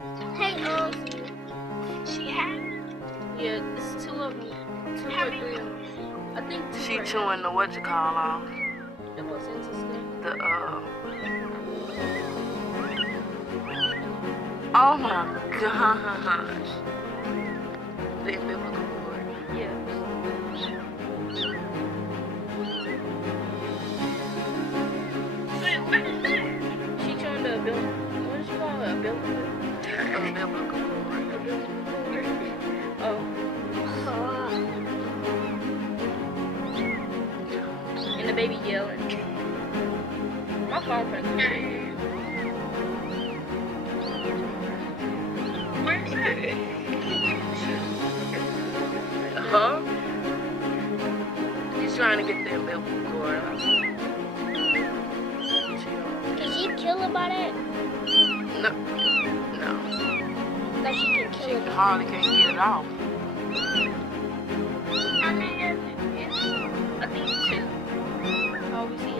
Hey, She had. yeah, it's two of them. Two or three of them. I think two. She right chewing the what you call on now. The placenta stick. the oh my gosh. The umbilical cord. Yeah. Wait, what is that? She chewing the umbilical. What did she call it? Umbilical. Umbilical cord. Oh. And the baby yelling. My phone finna go. Where's that? Huh? He's trying to get the umbilical cord out. Can she kill her by that? No. No. Like she can She kill her. hardly can't get it off. I mean, it's I think two. Oh, we see